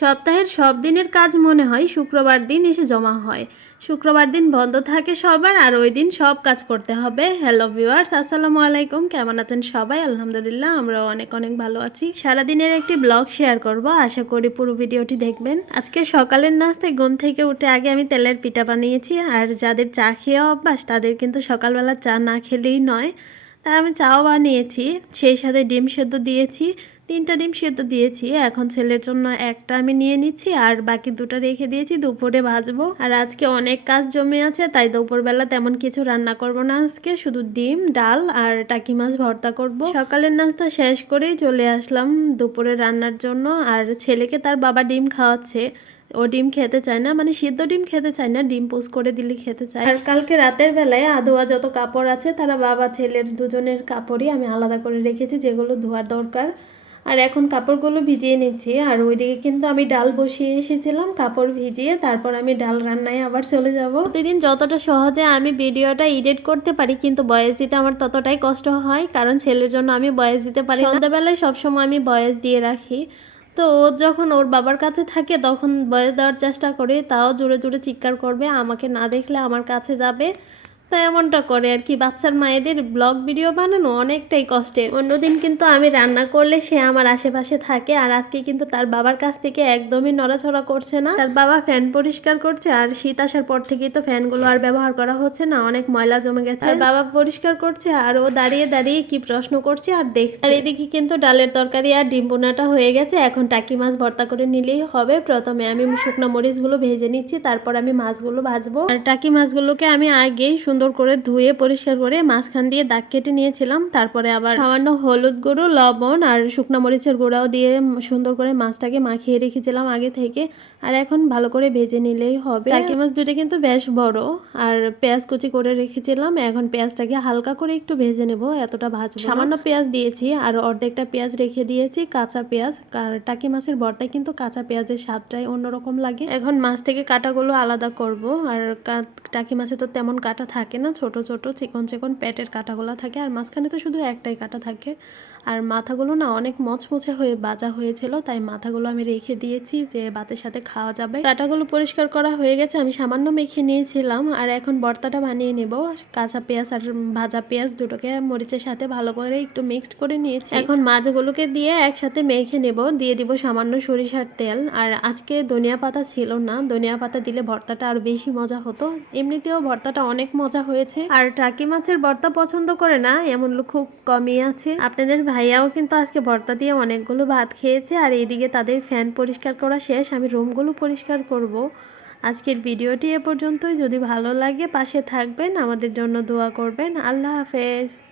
সপ্তাহের সব দিনের কাজ মনে হয় শুক্রবার দিন এসে জমা হয়। শুক্রবার দিন বন্ধ থাকে সবার আর ওই দিন সব কাজ করতে হবে। হ্যালো ভিউয়ার্স আসসালামু আলাইকুম। কেমন আছেন সবাই? আলহামদুলিল্লাহ আমরা অনেক অনেক ভালো আছি। সারাদিনের একটি ব্লগ শেয়ার করব। আশা করি পুরো ভিডিওটি দেখবেন। আজকে সকালের নাস্তায় ঘুম থেকে উঠে আগে আমি তেলের পিঠা বানিয়েছি। আর যাদের চা খেয়ে অভ্যাস, তাদের কিন্তু সকালবেলা চা না খেলেই নয়। তাই আমি চাও বানিয়েছি। সেই সাথে ডিম সেদ্ধ দিয়েছি। তিনটা ডিম সেদ্ধ দিয়েছি, এখন ছেলের জন্য একটা আমি নিয়ে নিচ্ছি আর বাকি দুটো রেখে দিয়েছি, দুপুরে ভাজবো। আর আজকে অনেক কাজ জমে আছে, তাই দুপুরবেলা তেমন কিছু রান্না করব না আজকে, শুধু ডিম, ডাল আর টাকি মাছ ভর্তা করব। সকালের নাস্তা শেষ করেই চলে আসলাম দুপুরে রান্নার জন্য, আর ছেলেকে তার বাবা ডিম খাওয়াচ্ছে। ও ডিম খেতে চায় না মানে সিদ্ধ ডিম খেতে চায় না, ডিম পোস্ট করে দিলে খেতে চায়। আর কালকে রাতের বেলায় আধোয়া যত কাপড় আছে, তারা বাবা, ছেলের দুজনের কাপড়ই আমি আলাদা করে রেখেছি, যেগুলো ধোয়ার দরকার। আর এখন কাপড়গুলো ভিজিয়ে নিচ্ছি। আর ওইদিকে কিন্তু আমি ডাল বসিয়ে এসেছিলাম, কাপড় ভিজিয়ে তারপর আমি ডাল রান্নায় আবার চলে যাব। প্রতিদিন যতটা সহজে আমি ভিডিওটা এডিট করতে পারি, কিন্তু বয়স দিতে আমার ততটাই কষ্ট হয়, কারণ ছেলের জন্য আমি বয়স দিতে পারি। সন্ধ্যাবেলায় সবসময় আমি বয়স দিয়ে রাখি। তো ও যখন ওর বাবার কাছে থাকে, তখন বয়স দেওয়ার চেষ্টা করে, তাও জোরে জোরে চিৎকার করবে, আমাকে না দেখলে আমার কাছে যাবে। তো এমনটা করে আর কি। বাচ্চার মায়েদের ব্লগ ভিডিও বানানো অনেকটাই কষ্টের। অন্যদিন কিন্তু আমি রান্না করলে সে আমার আশেপাশে থাকে আর আজকে কিন্তু তার বাবার কাছ থেকে একদমই নড়াচড়া করছে না। তার বাবা ফ্যান পরিষ্কার করছে আর শীত আসার পর থেকেই তো ফ্যানগুলো আর ব্যবহার করা হচ্ছে না, অনেক ময়লা জমে গেছে। আর বাবা পরিষ্কার করছে আর ও দাঁড়িয়ে দাঁড়িয়ে কি প্রশ্ন করছে আর দেখছে। আর এদিকে কিন্তু ডালের তরকারি আর ডিম বোনাটা হয়ে গেছে। এখন টাকি মাছ ভর্তা করে নিলেই হবে। প্রথমে আমি শুকনো মরিচগুলো ভেজে নিচ্ছি, তারপর আমি মাছগুলো ভাজবো। আর টাকি মাছগুলোকে আমি আগেই সুন্দর করে ধুয়ে, পরিষ্কার করে মাঝখান দিয়ে দাগ কেটে নিয়েছিলাম। তারপরে আবার সামান্য হলুদ গুঁড়ো, লবণ আর শুকনো মরিচের গুঁড়াও দিয়ে সুন্দর করে মাছটাকে মাখিয়ে রেখেছিলাম আগে থেকে। আর এখন ভালো করে ভেজে নিলেই হবে। টাকি মাছ দুটো কিন্তু বেশ বড়। আর পেঁয়াজ কুচি করে রেখেছিলাম। এখন পেঁয়াজটাকে হালকা করে একটু ভেজে নেব, এতটা ভাজবো সামান্য পেঁয়াজ দিয়েছি আর অর্ধেকটা পেঁয়াজ রেখে দিয়েছি, কাঁচা পেঁয়াজ। টাকি মাছের ভর্তায় কিন্তু কাঁচা পেঁয়াজের স্বাদটাই অন্যরকম লাগে। এখন মাছ থেকে কাটাগুলো আলাদা করব। আর টাকি মাছে তো তেমন কাটা থাকে না, ছোট ছোট চিকন চিকন পেটের কাটাগুলো থাকে আর মাঝখানে তো শুধু একটাই কাটা থাকে। আর মাথাগুলো না অনেক মচমচে হয়ে বাজা হয়েছিল, তাই মাথাগুলো আমি রেখে দিয়েছি যে ভাতের সাথে খাওয়া যাবে। কাটাগুলো পরিষ্কার করা হয়ে গেছে, আমি সামান্য মেখে নিয়েছিলাম আর এখন ভর্তাটা বানিয়ে নেব। কাঁচা পেঁয়াজ আর ভাজা পেঁয়াজ দুটোকে মরিচের সাথে ভালো করে একটু মিক্সড করে নিয়েছি। এখন মাছগুলোকে দিয়ে একসাথে মেখে নেব, দিয়ে দিব সামান্য সরিষার তেল। আর আজকে ধনিয়া পাতা ছিল না, ধনিয়া পাতা দিলে ভর্তাটা আর বেশি মজা হতো। এমনিতেও ভর্তাটা অনেক মজা হয়েছে। আর টাকি মাছের ভর্তা পছন্দ করে না, এমন লোক খুব কমই আছে। আপনাদের ভাইয়াও কিন্তু আজকে ভর্তা দিয়ে অনেকগুলো ভাত খেয়েছে, আর এইদিকে তাদের ফ্যান পরিষ্কার করা শেষ, আমি রুমগুলো পরিষ্কার করব। আজকের ভিডিওটি এ পর্যন্তই, যদি ভালো লাগে পাশে থাকবেন, আমাদের জন্য দোয়া করবেন। আল্লাহ হাফেজ।